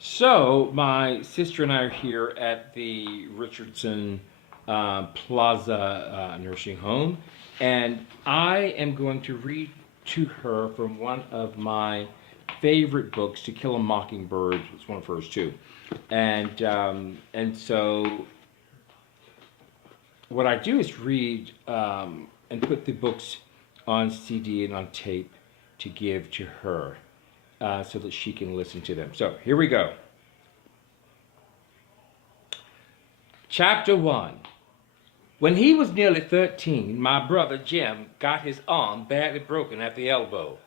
So, my sister and I are here at the Richardson Plaza nursing home, and I am going to read to her from one of my favorite books, To Kill a Mockingbird. It's one of hers too, and so what I do is read and put the books on CD and on tape to give to her so that she can listen to them. So here we go. Chapter 1. When he was nearly 13, my brother Jim got his arm badly broken at the elbow.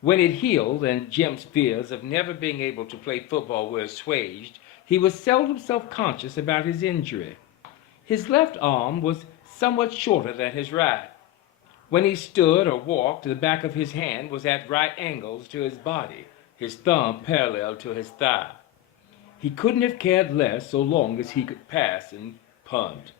When it healed and Jim's fears of never being able to play football were assuaged, he was seldom self-conscious about his injury. His left arm was somewhat shorter than his right. When he stood or walked, the back of his hand was at right angles to his body, his thumb parallel to his thigh. He couldn't have cared less so long as he could pass and punt.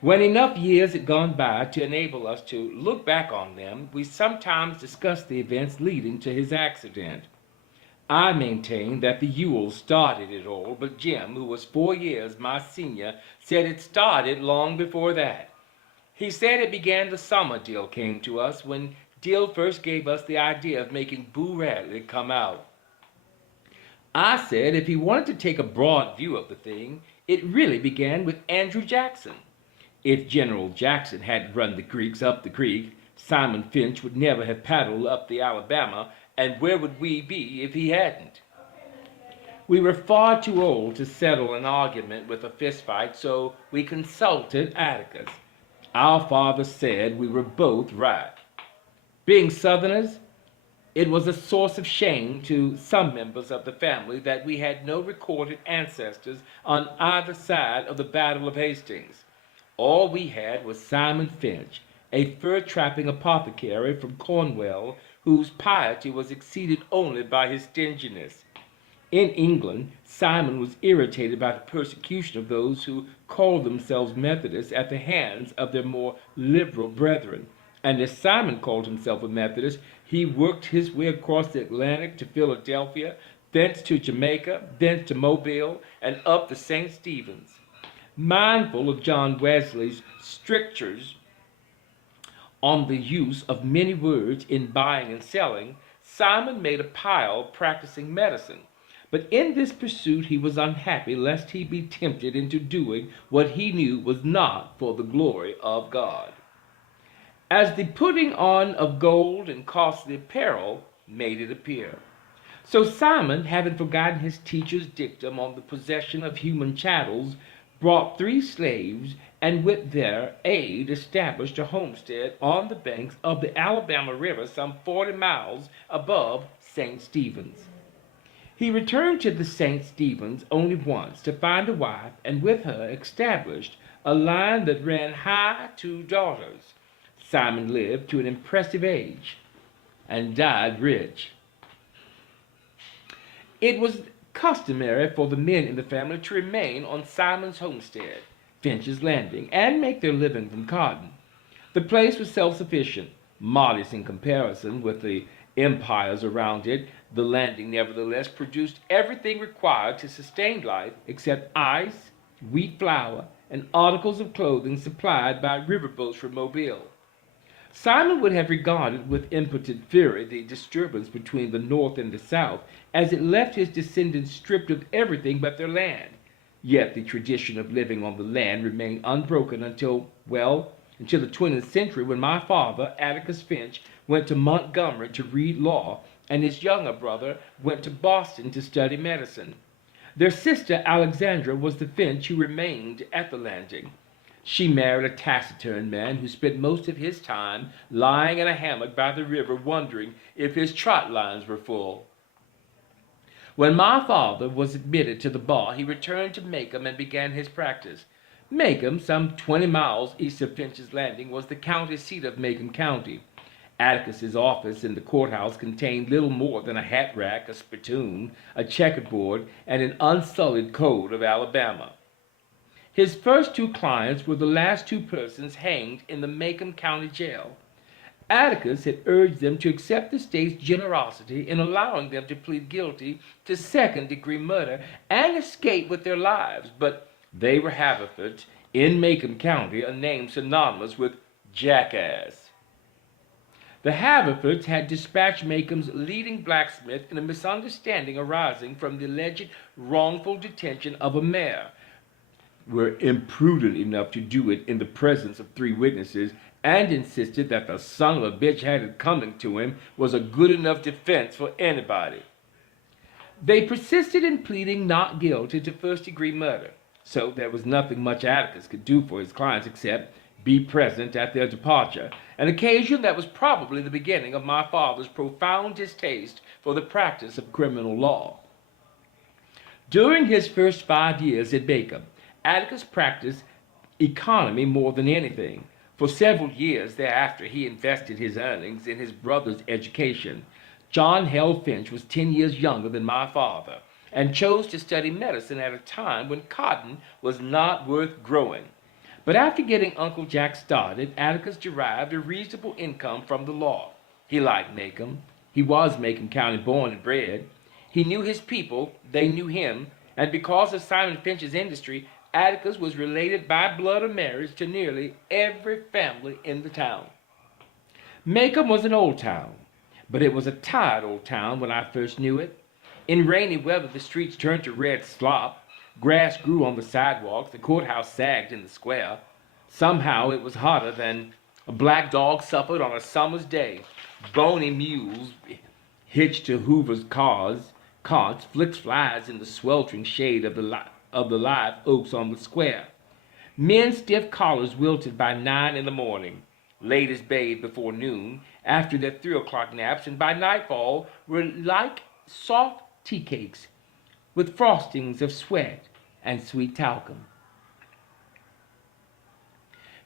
When enough years had gone by to enable us to look back on them, we sometimes discussed the events leading to his accident. I maintained that the Ewells started it all, but Jim, who was 4 years my senior, said it started long before that. He said it began the summer Dill came to us, when Dill first gave us the idea of making Boo Radley come out. I said if he wanted to take a broad view of the thing, it really began with Andrew Jackson. If General Jackson hadn't run the Greeks up the creek, Simon Finch would never have paddled up the Alabama, and where would we be if he hadn't? We were far too old to settle an argument with a fistfight, so we consulted Atticus. Our father said we were both right. Being Southerners, it was a source of shame to some members of the family that we had no recorded ancestors on either side of the Battle of Hastings. All we had was Simon Finch, a fur-trapping apothecary from Cornwall, whose piety was exceeded only by his stinginess. In England, Simon was irritated by the persecution of those who called themselves Methodists at the hands of their more liberal brethren. And as Simon called himself a Methodist, he worked his way across the Atlantic to Philadelphia, thence to Jamaica, thence to Mobile, and up the St. Stephen's. Mindful of John Wesley's strictures on the use of many words in buying and selling, Simon made a pile practicing medicine. But in this pursuit he was unhappy lest he be tempted into doing what he knew was not for the glory of God. As the putting on of gold and costly apparel made it appear. So Simon, having forgotten his teacher's dictum on the possession of human chattels, brought 3 slaves, and with their aid established a homestead on the banks of the Alabama River some 40 miles above St. Stephen's. He returned to the St. Stephen's only once to find a wife, and with her established a line that ran high 2 daughters. Simon lived to an impressive age and died rich. It was customary for the men in the family to remain on Simon's homestead, Finch's Landing, and make their living from cotton. The place was self-sufficient, modest in comparison with the empires around it. The landing, nevertheless, produced everything required to sustain life except ice, wheat flour, and articles of clothing supplied by riverboats from Mobile. Simon would have regarded with impotent fury the disturbance between the North and the South, as it left his descendants stripped of everything but their land. Yet the tradition of living on the land remained unbroken until the 20th century, when my father, Atticus Finch, went to Montgomery to read law, and his younger brother went to Boston to study medicine. Their sister Alexandra was the Finch who remained at the landing. She married a taciturn man who spent most of his time lying in a hammock by the river wondering if his trot lines were full. When my father was admitted to the bar, he returned to Macomb and began his practice. Macomb, some 20 miles east of Finch's Landing, was the county seat of Macomb County. Atticus's office in the courthouse contained little more than a hat rack, a spittoon, a checkerboard, and an unsullied code of Alabama. His first 2 clients were the last 2 persons hanged in the Macomb County Jail. Atticus had urged them to accept the state's generosity in allowing them to plead guilty to second-degree murder and escape with their lives, but they were Haverfords in Macomb County, a name synonymous with jackass. The Haverfords had dispatched Macomb's leading blacksmith in a misunderstanding arising from the alleged wrongful detention of a mare, were imprudent enough to do it in the presence of 3 witnesses, and insisted that the son of a bitch had it coming to him was a good enough defense for anybody. They persisted in pleading not guilty to first-degree murder, so there was nothing much Atticus could do for his clients except be present at their departure, an occasion that was probably the beginning of my father's profound distaste for the practice of criminal law. During his first 5 years at Macomb, Atticus practiced economy more than anything. For several years thereafter, he invested his earnings in his brother's education. John Hell Finch was 10 years younger than my father and chose to study medicine at a time when cotton was not worth growing. But after getting Uncle Jack started, Atticus derived a reasonable income from the law. He liked Macomb. He was Macomb County born and bred. He knew his people, they knew him, and because of Simon Finch's industry, Atticus was related by blood or marriage to nearly every family in the town. Macomb was an old town, but it was a tired old town when I first knew it. In rainy weather, the streets turned to red slop. Grass grew on the sidewalks. The courthouse sagged in the square. Somehow it was hotter than a black dog suffered on a summer's day. Bony mules hitched to Hoover's carts flicked flies in the sweltering shade of the live oaks on the square. Men's stiff collars wilted by 9 in the morning. Ladies bathed before noon, after their 3 o'clock naps, and by nightfall were like soft tea cakes with frostings of sweat and sweet talcum.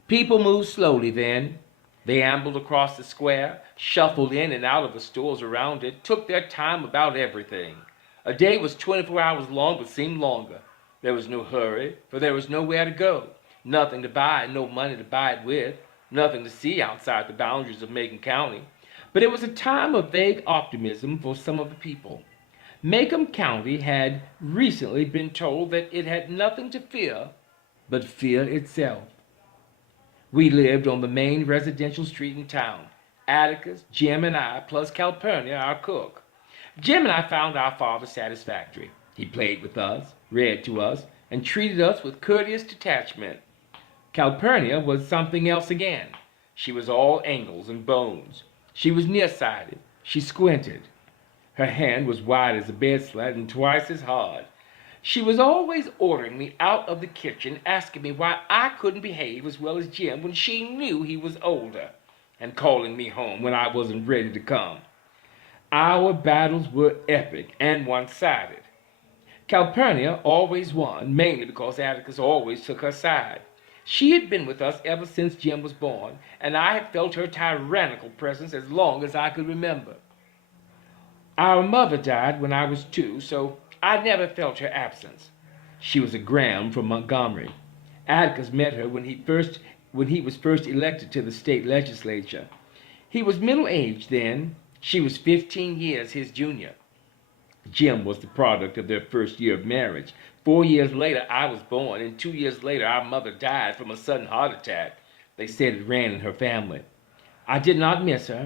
People moved slowly then. They ambled across the square, shuffled in and out of the stores around it, took their time about everything. A day was 24 hours long but seemed longer. There was no hurry, for there was nowhere to go, nothing to buy, no money to buy it with, nothing to see outside the boundaries of Macomb County. But it was a time of vague optimism for some of the people. Macomb County had recently been told that it had nothing to fear but fear itself. We lived on the main residential street in town, Atticus, Jim, and I, plus Calpurnia, our cook. Jim and I found our father satisfactory. He played with us, read to us, and treated us with courteous detachment. Calpurnia was something else again. She was all angles and bones. She was nearsighted. She squinted. Her hand was wide as a bed slat and twice as hard. She was always ordering me out of the kitchen, asking me why I couldn't behave as well as Jim when she knew he was older, and calling me home when I wasn't ready to come. Our battles were epic and one-sided. Calpurnia always won, mainly because Atticus always took her side. She had been with us ever since Jim was born, and I had felt her tyrannical presence as long as I could remember. Our mother died when I was 2, so I never felt her absence. She was a Graham from Montgomery. Atticus met her when he was first elected to the state legislature. He was middle-aged then. She was 15 years his junior. Jim was the product of their first year of marriage. 4 years later, I was born, and 2 years later, our mother died from a sudden heart attack. They said it ran in her family. I did not miss her.